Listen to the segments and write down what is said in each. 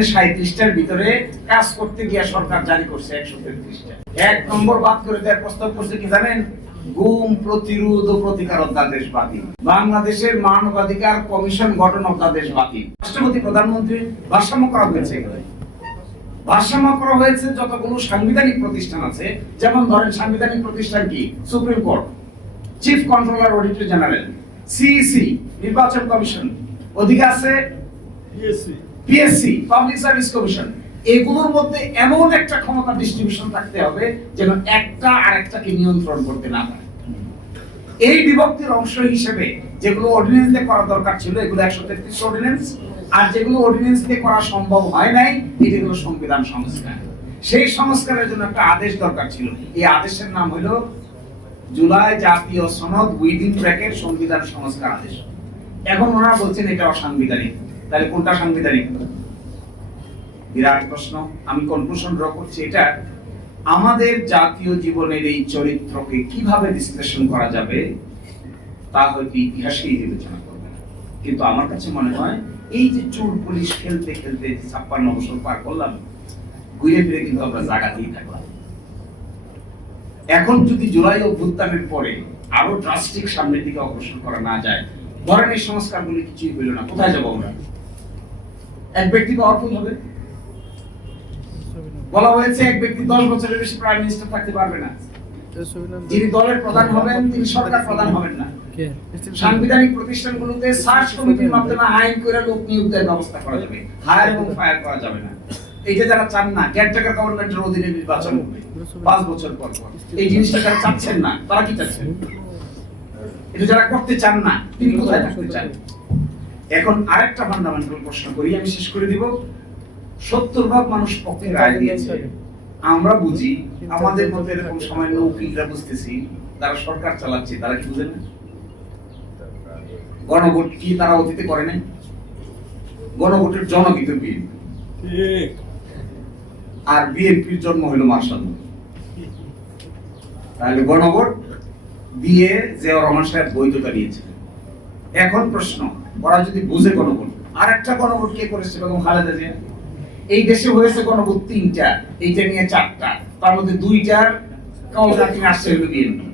37টার ভিতরে কাজ করতে গিয়ে সরকার জারি করছে 133টা। এক নম্বর বাদ করে দেওয়ার প্রস্তাব করছে কি জানেন? গুম প্রতিরোধ ও প্রতিকার অধ্যাদেশ বাতিল, বাংলাদেশের মানবাধিকার কমিশন গঠন অধ্যাদেশ বাতিল। রাষ্ট্রপতি প্রধানমন্ত্রী ভারসাম্য করা হয়েছে, ভারসাম্য করা হয়েছে যতগুলো সাংবিধানিক প্রতিষ্ঠান আছে, যেমন ধরেন সাংবিধানিক প্রতিষ্ঠান কি? Supreme court, chief controller auditor general, CEC নির্বাচন কমিশন, ওদিকে আছে পিএসসি পাবলিক সার্ভিস কমিশন। এগুলোর মধ্যে এমন একটা ক্ষমতা ডিস্ট্রিবিউশন থাকতে হবে যেন একটা আরেকটাকে নিয়ন্ত্রণ করতে না পারে। এই বিভক্তির অংশ হিসেবে যেগুলো অর্ডিন্যান্স দিয়ে করা দরকার ছিল এগুলো 133 অর্ডিন্যান্স, আর যেগুলো অর্ডিন্যান্স দিয়ে করা সম্ভব হয় নাই এগুলো সংবিধান সংস্কার। সেই সংস্কারের জন্য একটা আদেশ দরকার ছিল, এই আদেশের নাম হলো জুলাই জাতীয় সনদ উইদিন ব্র্যাকেট সংবিধান সংস্কার আদেশ। এখন ওনারা বলছেন এটা অসাংবিধানিক, তাহলে কোনটা সাংবিধানিক? বিরাট প্রশ্ন। আমি কনক্লুশন ড্র করছি এটা, আমাদের জাতীয় জীবনের এই চরিত্রকে কিভাবে বিশ্লেষণ করা যাবে তা হয়তো ইতিহাসেই বিবেচনা করবে না, কিন্তু আমার কাছে মনে হয় এই যে চোর পুলিশ খেলতে খেলতে 56 বছর পার করলাম, ঘুরে ফিরে কিন্তু আমরা জায়গাতেই থাকলাম। এখন যদি জুলাই অভ্যুত্থানের পরে আরো ড্রাস্টিক সামনের দিকে অগ্রসর করা না যায়, ধরেন এই সংস্কারগুলি কিছুই হইল না, কোথায় যাবো আমরা? এক ব্যক্তি পাওয়ারফুল হবে, বলা হয়েছে এক ব্যক্তি 10 বছরের বেশি প্রাইম মিনিস্টার থাকতে পারবে না, যিনি দলের প্রধান হবেন তিনি সরকার প্রধান হবেন না। সাংবিধানিক প্রতিষ্ঠানগুলোতে সার্চ কমিটির মাধ্যমে আইন করে লোক নিয়োগের ব্যবস্থা করা যাবে, হায়ার এবং ফায়ার করা যাবে না। এই যে যারা চান না কেয়ারটেকার গভর্নমেন্টের অধীনে নির্বাচন হবে 5 বছর পর পর, এই জিনিসটা যারা চাচ্ছেন না তারা কি চাচ্ছেন? এটা যারা করতে চান না তিনি কোথায় থাকতে চান? এখন আরেকটা ফান্ডামেন্টাল প্রশ্ন করি, আমি শেষ করে দিব। 70% মানুষ পক্ষে রায় দিয়েছে, আমরা বুঝি, আমাদের মধ্যে এরকম সামান্য উকিলরা বুঝতেছি, যারা সরকার চালাচ্ছে তারা কি বুঝেন না? গণভোট কি তারা অতীতে করে নাই? গণভোটের জনক তো বিএনপি, আর বিএনপির জন্ম হলো মার্শাল। তাহলে গণভোট দিয়ে জিয়াউর রহমান সাহেব বৈধতা দিয়েছিলেন। এখন প্রশ্ন, ওরা যদি বুঝে গণভোট, আর একটা গণভোট কে করেছে? বেগম খালেদা জিয়া। এই দেশে হয়েছে গণভোট 3টা, এইটা নিয়ে 4টা, তার মধ্যে 2টার কাউন্টারিং আসছে হলো বিএনপি,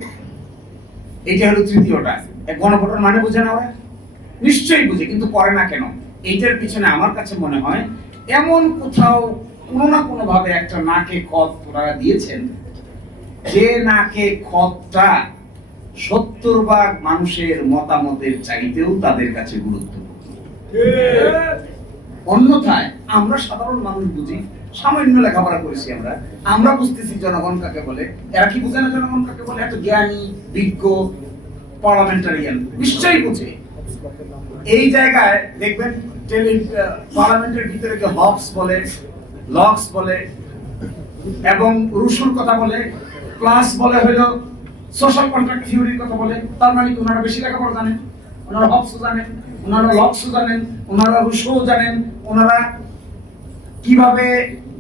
এইটা হলো 3য়টা। গণভোটের মানে বুঝে না ওরা? নিশ্চয়ই বুঝে, কিন্তু করে না কেন? এইটার পিছনে আমার কাছে মনে হয় এমন কোথাও কোনো না কোনো ভাবে একটা নাকে খত ওরা দিয়েছেন, যে নাকে খতটা 70% মানুষের মতামতের চাইতেও তাদের কাছে গুরুত্বপূর্ণ। অন্যথায় আমরা সাধারণ মানুষ বুঝি, সামান্য লেখাপড়া করেছি আমরা, আমরা বুঝতেছি জনগণ কাকে বলে, এরা কি বুঝে না জনগণ কাকে বলে? এত জ্ঞানী বিজ্ঞ পার্লামেন্টারিয়ান নিশ্চয়ই বুঝে। এই জায়গায় দেখবেন পার্লামেন্টের ভিতরে কি হবস বলে, লক্স বলে এবং রুশোর কথা বলে, প্লাস বলে হলো সোশ্যাল কন্ট্রাক্ট থিওরির কথা বলে। তার মানে কি ওনারা বেশি লেখাপড়া জানেন? ওনারা হবসও জানেন, ওনারা লক্সও জানেন, ওনারা রুশোও জানেন, ওনারা কিভাবে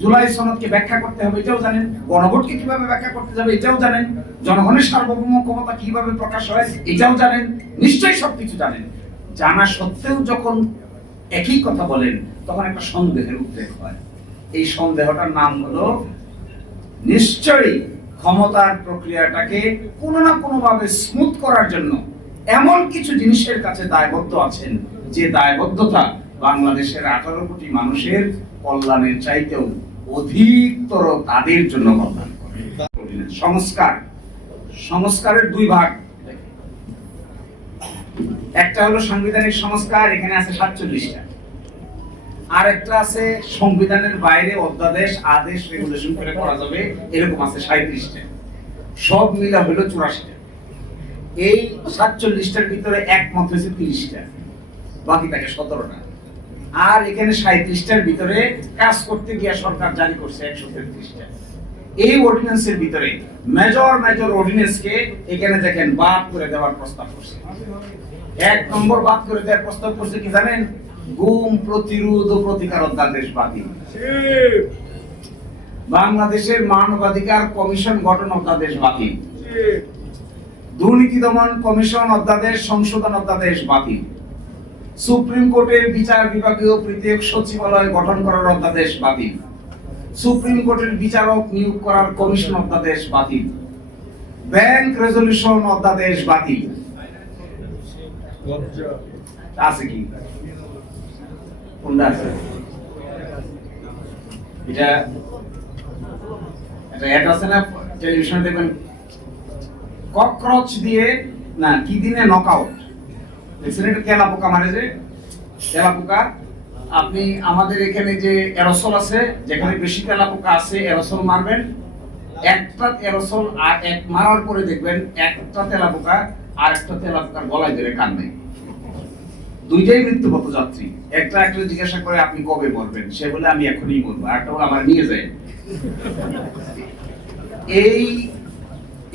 জুলাই সনদকে ব্যাখ্যা করতে হবে এটাও জানেন, গণভোটকে কিভাবে ব্যাখ্যা করতে যাবে এটাও জানেন, জনগণের সার্বভৌম ক্ষমতা কিভাবে প্রকাশ হয় এটাও জানেন, নিশ্চয়ই সবকিছু জানেন। জানা সত্ত্বেও যখন একই কথা বলেন তখন একটা সন্দেহের উদ্রেক হয়। এই সন্দেহটার নাম হলো নিশ্চয়ই ক্ষমতার প্রক্রিয়াটাকে কোনো না কোনো ভাবে স্মুথ করার জন্য এমন কিছু জিনিসের কাছে দায়বদ্ধ আছেন, যে দায়বদ্ধতা বাংলাদেশের 18 কোটি মানুষের কল্যাণের চাইতেও অধিকতর তাদের জন্য কল্যাণ করে। সংস্কারের 2 ভাগ, একটা হলো সাংবিধানিক সংস্কার, এখানে আছে 47টা, আর একটা আছে সংবিধানের বাইরে অধ্যাদেশ আদেশ রেগুলেশন করে করা যাবে, এরকম আছে 37টা, সব মিলা হলো 84টা। এই 47টার ভিতরে একমত হয়েছে 30টা, বাকি থাকে 17টা। আর এখানে 37টার ভিতরে কাজ করতে গিয়ে সরকার জারি করছে 133টা। এই অর্ডিন্যান্সের ভিতরে মেজর অর্ডিন্যান্সকে এখানে দেখেন বাদ করে দেওয়ার প্রস্তাব করছে। 1 নম্বর বাদ করে দেওয়ার প্রস্তাব করছে কি জানেন? গুম প্রতিরোধ ও প্রতিকার অধ্যাদেশ বাতিল, বাংলাদেশের মানবাধিকার কমিশন গঠন অধ্যাদেশ বাতিল, দুর্নীতি দমন কমিশন অধ্যাদেশ সংশোধন অধ্যাদেশ বাতিল, সুপ্রিম কোর্টের বিচার বিভাগীয় পৃথক সচিবালয় গঠন করার অধ্যাদেশ বাতিল। সুপ্রিম কোর্টের বিচারক নিয়োগ করার কমিশন অধ্যাদেশ বাতিল। ব্যাংক রেজলিউশন অধ্যাদেশ বাতিল। আছে কি কোনটা আছে? এটা অ্যাড আছে না টেলিভিশনে দেখবেন, ককরোচ দিয়ে না কি দিনে নকআউট দেখছেন? এটা তেলাপোকা মারে, যে তেলাপোকা। আপনি আমাদের এখানে যে এরোসল আছে, যেখানে বেশি তেলাপোকা আছে এরোসল মারবেন, একটা এরোসল আর এক মারার পরে দেখবেন একটা তেলাপোকা আর একটা তেলাপোকার গলায় ধরে কাঁদবে। দুইটাই মৃত্যুপথ যাত্রী। একটা জিজ্ঞাসা করে আপনি কবে মরবেন, সে বলে আমি এখনই মরবো, আর একটা বলে আমার নিয়ে যায়।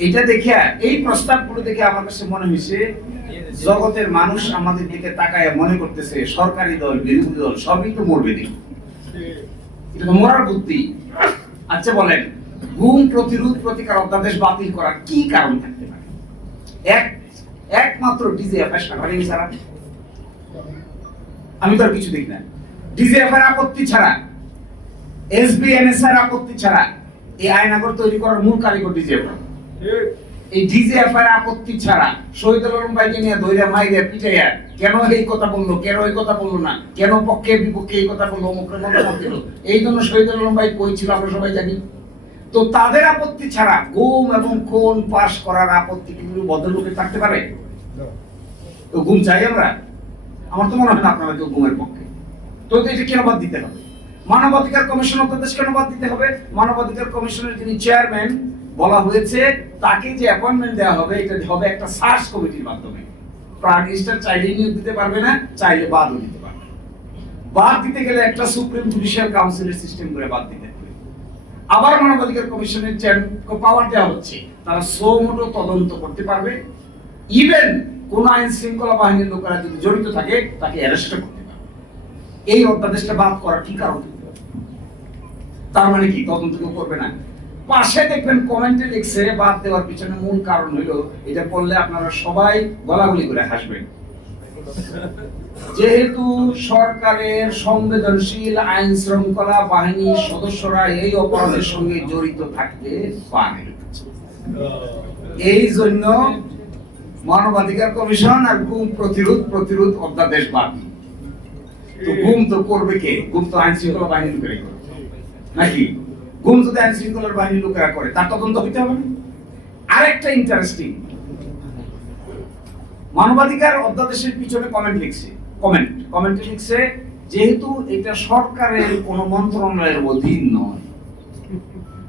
এইটা দেখে, এই প্রস্তাবগুলো দেখে আমার কাছে মনে হয়েছে জগতের মানুষ আমাদের দিকে তাকায় মনে করতেছে সরকারি দল বিরোধী দল সবই তো মরবে দেখি, এটা তো মরার বুদ্ধি। আচ্ছা বলেন, গুম প্রতিরোধ প্রতিকার অধ্যাদেশ বাতিল করার কি কারণ থাকতে পারে? একমাত্র ডিজিএফআই সাংবাদিক ছাড়া আমি তো আর কিছু দেখি না। ডিজিএফআই আপত্তি ছাড়া, এসবিএনএস এর আপত্তি ছাড়া এই আইনাগর তৈরি করার মূল কারিগর ডিজিএফআই। এই ডিজিএফআই আপত্তি ছাড়া শহীদুল আলম ভাইকে নিয়ে দইরা মাইরে পিটাইয়া কেন এই কথা বললো, কেন এই কথা বললো না, কেন পক্ষে বিপক্ষে এই কথা বললো, অমুকের মতামত দিল, এই জন্য শহীদুল আলম ভাই কই ছিল আমরা সবাই জানি। তো তাদের আপত্তি ছাড়া গুম এবং খুন পাশ করার আপত্তি কিন্তু ভদ্রলোকের থাকতে পারে? তো গুম চাই আমরা? আমার তো মনে হয় না আপনারা কেউ গুমের পক্ষে। তো এটা কেন বাদ দিতে হবে? মানবাধিকার কমিশন অধ্যাদেশ কেন বাদ দিতে হবে? মানবাধিকার কমিশনের যিনি চেয়ারম্যান বলা হয়েছে তাকে যে অ্যাপয়েন্টমেন্ট দেওয়া হবে, এটা হবে একটা সার্চ কমিটির মাধ্যমে। প্রাইম মিনিস্টার চাইলে নিয়োগ দিতে পারবে না, চাইলে বাদও দিতে পারবে। বাদ দিতে গেলে একটা সুপ্রিম জুডিশিয়াল কাউন্সিলের সিস্টেম করে বাদ দিতে হবে। আবার মানবাধিকার কমিশনের চেয়ারম্যানকে পাওয়ার দেওয়া হচ্ছে, তারা সোমোটো তদন্ত করতে পারবে। ইভেন কোন আইন শৃঙ্খলা বাহিনীর লোকেরা যদি জড়িত থাকে তাকে অ্যারেস্ট করতে পারবে। এই অধ্যাদেশটা বাদ করার কি কারণ? তার মানে কি তদন্ত কেউ করবে না? পাশে দেখবেন কমেন্টে লিখছে বাদ দেওয়ার পিছনে মূল কারণ হলো, এটা পড়লে আপনারা সবাই গলাগলি করে হাসবেন, যেহেতু সরকারের সংবেদনশীল আইন শৃঙ্খলা বাহিনীর সদস্যরা এই অপরাধের সঙ্গে জড়িত থাকতে পারে, এই জন্য মানবাধিকার কমিশন আর গুম প্রতিরোধ অধ্যাদেশ বাতিল। তো গুম তো করবে কে? গুম তো আইন শৃঙ্খলা বাহিনীর লোকেরা করে নাকি? গুম যদি আইন শৃঙ্খলার বাহিনীর লোকেরা করে তার তদন্ত হইতে হবে না? আরেকটা ইন্টারেস্টিং, মানবাধিকার অধ্যাদেশের পিছনে কমেন্টে লিখছে যেহেতু এটা সরকারের কোন মন্ত্রণালয়ের অধীন নয়।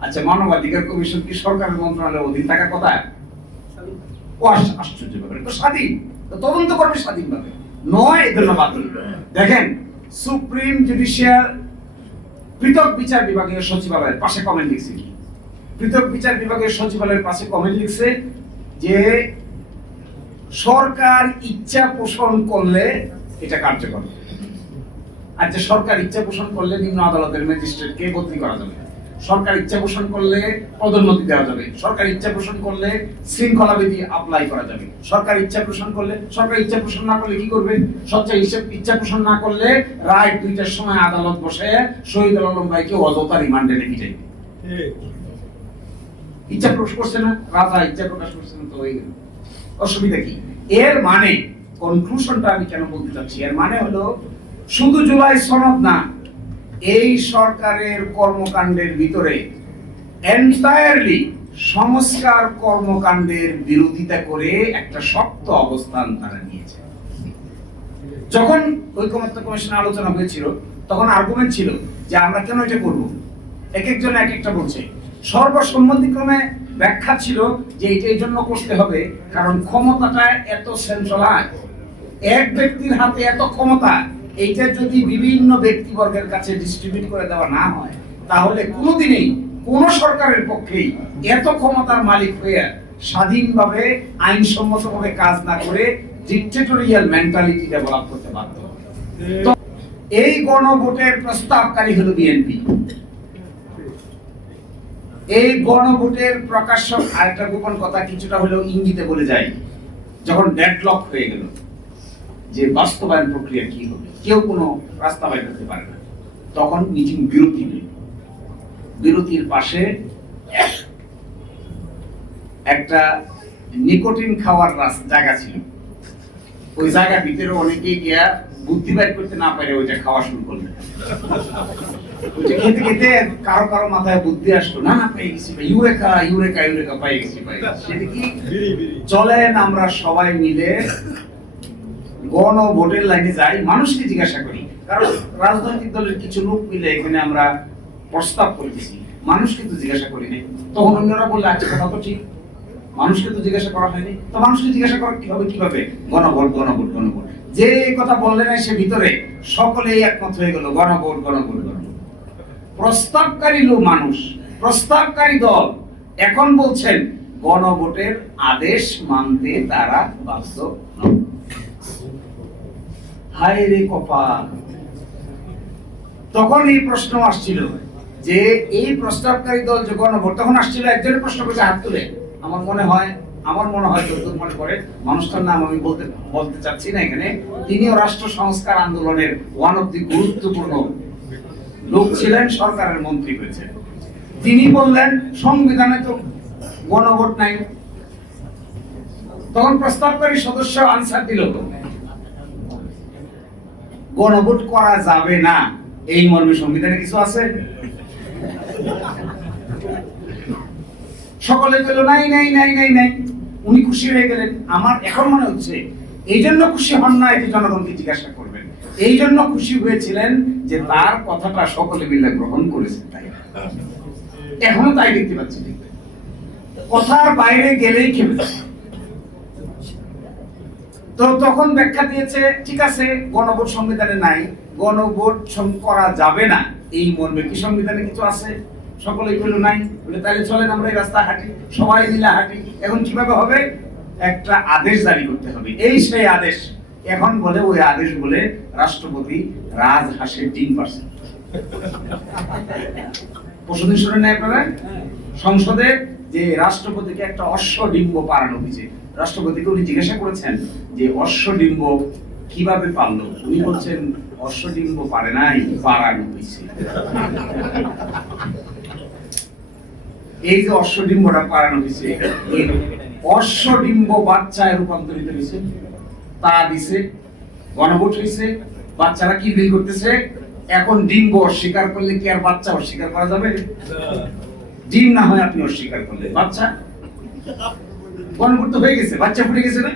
আচ্ছা, মানবাধিকার কমিশন কি সরকারের মন্ত্রণালয়ের অধীন থাকার কথা? আশ্চর্য ব্যাপার, তো স্বাধীন, তদন্ত করবে স্বাধীনভাবে, নয় এদের বাতিল। দেখেন, সুপ্রিম জুডিশিয়াল পৃথক বিচার বিভাগীয় সচিবালয়ের পাশে কমেন্ট লিখছে, পৃথক বিচার বিভাগীয় সচিবালয়ের পাশে কমেন্ট লিখছে যে সরকার ইচ্ছা পোষণ করলে এটা কার্যকর। আচ্ছা, সরকার ইচ্ছা পোষণ করলে নিম্ন আদালতের ম্যাজিস্ট্রেটকে বদলি করা যাবে, সরকার ইচ্ছা পোষণ করলে পদোন্নতি দেওয়া যাবে, সরকার ইচ্ছা পোষণ করলে শৃঙ্খলা বিধি অ্যাপ্লাই করা যাবে, সরকার ইচ্ছা পোষণ করলে, সরকার ইচ্ছা পোষণ না করলে কি করবে? সরকার ইচ্ছা পোষণ না করলে রাত 2টার সময় আদালত বসে শহীদুল আলম ভাইকে অযথা রিমান্ডে রেখে যাবে। ইচ্ছা প্রকাশ করছে না, রাজা ইচ্ছা প্রকাশ করছে না, তো হয়ে গেল। অসুবিধা কি? এর মানে কনক্লুশনটা আমি কেন বলতে চাচ্ছি, এর মানে হলো শুধু জুলাই সনদ না, এই সরকারের কর্মকাণ্ডের ভিতরে এন্টায়ারলি সংস্কার কর্মকাণ্ডের বিরোধিতা করে একটা শক্ত অবস্থান তারা নিয়েছে। যখন ঐকমত্য কমিশনে আলোচনা হয়েছিল তখন আর্গুমেন্ট ছিল যে আমরা কেন এটা করব, এক একজন এক একটা বলছে। সর্বসম্মতিক্রমে ব্যাখ্যা ছিল যে এটা এই জন্য করতে হবে কারণ ক্ষমতাটা এত সেন্ট্রালাইজ, এক ব্যক্তির হাতে এত ক্ষমতা, এইটা যদি বিভিন্ন ব্যক্তিবর্গের কাছে ডিস্ট্রিবিউট করে দেওয়া না হয় তাহলে কোনোদিনই কোন সরকারের পক্ষেই এত ক্ষমতার মালিক হয়ে স্বাধীনভাবে আইনসম্মতভাবে কাজ না করে ডিক্টেটরিয়াল মেন্টালিটি ডেভেলপ করতে বাধ্য হবে। তো এই গণভোটের প্রস্তাবকারী হলো বিএনপি। এই গণভোটের প্রকাশক আরেকটা গোপন কথা কিছুটা হলেও ইঙ্গিতে বলে যায়, যখন ডেডলক হয়ে গেল যে বাস্তবায়ন প্রক্রিয়া কি হবে, কেউ কোনো রাস্তা বাইর করতে পারে না। তখন মিটিং বিরতি নেই, বিরতির পাশে একটা নিকোটিন খাওয়ার জায়গা ছিল। ওই জায়গার ভিতরে অনেকে গিয়া বুদ্ধি বাইর করতে না পারে ওইটা খাওয়া শুরু করবে। ওইটা খেতে খেতে কারো কারো মাথায় বুদ্ধি আসলো, না না পেয়ে গেছি, ইউরেকা ইউরেকা ইউরেকা পেয়ে গেছি। সেটা কি, চলেন আমরা সবাই মিলে গণভোটের লাইনে যাই, মানুষকে জিজ্ঞাসা করি। কারণ রাজনৈতিক দলের কিছু লোক মিলে এখানে আমরা প্রস্তাব করতেছি, মানুষকে তো জিজ্ঞাসা করি নাই। তখন অন্যরা বললে আচ্ছা কথা তো ঠিক, মানুষকে তো জিজ্ঞাসা করা হয়নি, তো মানুষকে জিজ্ঞাসা করা কিভাবে গণভোট গণভোট গণভোট। যে কথা বললেন সে ভিতরে সকলেই একমত হয়ে গেল গণভোট গণভোট গণভোট। প্রস্তাবকারী লোক মানুষ, প্রস্তাবকারী দল এখন বলছেন গণভোটের আদেশ মানতে তারা বাধ্য নয়। হায় রে কপাল! তখন এই প্রশ্ন আসছিল যে এই প্রস্তাবকারী দল যে গণভোট, তখন আসছিল একজনের প্রশ্ন করেছে হাত তুলে, আমার মনে হয় যতদূর মনে করে, মানুষটার নাম আমি বলতে চাচ্ছি না এখানে, তিনিও রাষ্ট্র সংস্কার আন্দোলনের ওয়ান অফ দি গুরুত্বপূর্ণ লোক ছিলেন, সরকারের মন্ত্রী হয়েছে। তিনি বললেন সংবিধানে তো গণভোট নাই। তখন প্রস্তাবকারী সদস্য আনসার দিল গণভোট করা যাবে না, এই মর্মে সংবিধানে কিছু আছে? সকলে বলল নাই নাই নাই নাই নাই। উনি খুশি হয়ে গেলেন। আমার এখন মনে হচ্ছে এই জন্য খুশি হন না, এটি জনগণকে জিজ্ঞাসা করবেন। এই জন্য খুশি হয়েছিলেন যে তার কথাটা সকলে মিলে গ্রহণ করেছেন, তাই এখনো তাই দেখতে পাচ্ছি। কথার বাইরে গেলেই খেপে যায়। তো তখন ব্যাখ্যা দিয়েছে ঠিক আছে গণভোট সংবিধানে নাই, গণভোট করা যাবে না এই মর্মে কি সংবিধানে কিছু আছে? সকলেই বলল নাই। বলে তাহলে চলেন আমরা এই রাস্তা হাঁটি, সবাই মিলে হাঁটি। এখন কিভাবে হবে? একটা আদেশ জারি করতে হবে। এই সেই আদেশ। এখন বলে ওই আদেশ বলে রাষ্ট্রপতি রাজহাঁসের ডিম পারছেন। পরশুদিন শুনেন না আপনারা? সংসদে যে রাষ্ট্রপতিকে একটা অশ্বডিম্ব পারানো হয়েছে, রাষ্ট্রপতিকে উনি জিজ্ঞাসা করেছেন যে অশ্বডিম্ব কিভাবে পারলো? উনি বলছেন অশ্বডিম্ব পারে নাই, পারানো হয়েছে। এই যে অশ্বডিম্বটা পারানো হয়েছে, অশ্বডিম্ব বাচ্চায় রূপান্তরিত হয়েছে, তা দিছে, গণভোট হয়েছে, বাচ্চারা কি বিল করতেছে। এখন ডিম্ব অস্বীকার করলে কি আর বাচ্চা অস্বীকার করা যাবে? ডিম না হয় আপনি অস্বীকার করলে বাচ্চা, গণভোট তো হয়ে গেছে, বাচ্চা ফুটে গেছে না?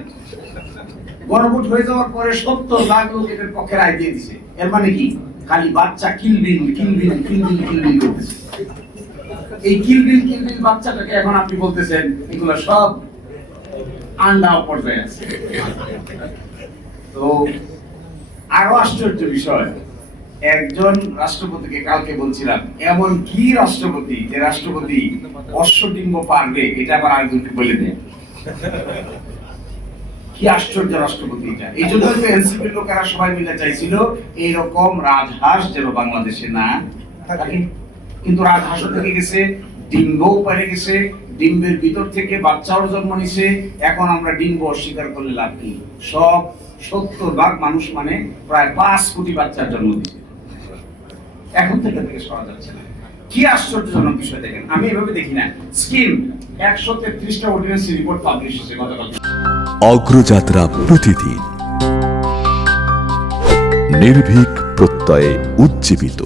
গণভোট হয়ে যাওয়ার পরে 70 লাখ লোক এটার পক্ষে রায় দিয়ে দিছে। এর মানে কি? খালি বাচ্চা কিলবিল কিলবিল কিলবিল কিলবিল করতেছে। এই কিলবিল কিলবিল বাচ্চাটাকে এখন আপনি বলতেছেন এগুলো সব আন্ডা পর্যায়ে আছে। তো আরো আশ্চর্য বিষয়, একজন রাষ্ট্রপতিকে কালকে বলছিলাম এমন কি রাষ্ট্রপতি যে রাষ্ট্রপতি অশ্বডিম্ব পারবে, এটা আবার আরেকজনকে বলে দেয়। কি আশ্চর্য রাষ্ট্রপতি এটা! এই জন্য তো এনসিপির লোকেরা সবাই মিলে চাইছিল এইরকম রাজহাঁস যেন বাংলাদেশে না থাকে। কিন্তু রাজহাঁসও থেকে গেছে, ডিম্বও পারে গেছে, ডিম্বের ভিতর থেকে বাচ্চাও জন্ম নিছে। এখন আমরা ডিম্ব অস্বীকার করলে লাভ কি? সব 70 ভাগ মানুষ মানে প্রায় 5 কোটি বাচ্চার জন্ম দিচ্ছে। এখন থেকে সরা যাচ্ছে না। কি আশ্চর্যজনক বিষয় দেখেন, আমি এভাবে দেখি না। স্কিম 133টা অর্ডিন্যান্স রিপোর্ট পাবলিশ হয়েছে গতকাল। অগ্রযাত্রা প্রতিদিন নির্ভীক প্রত্যয়ে উজ্জীবিত।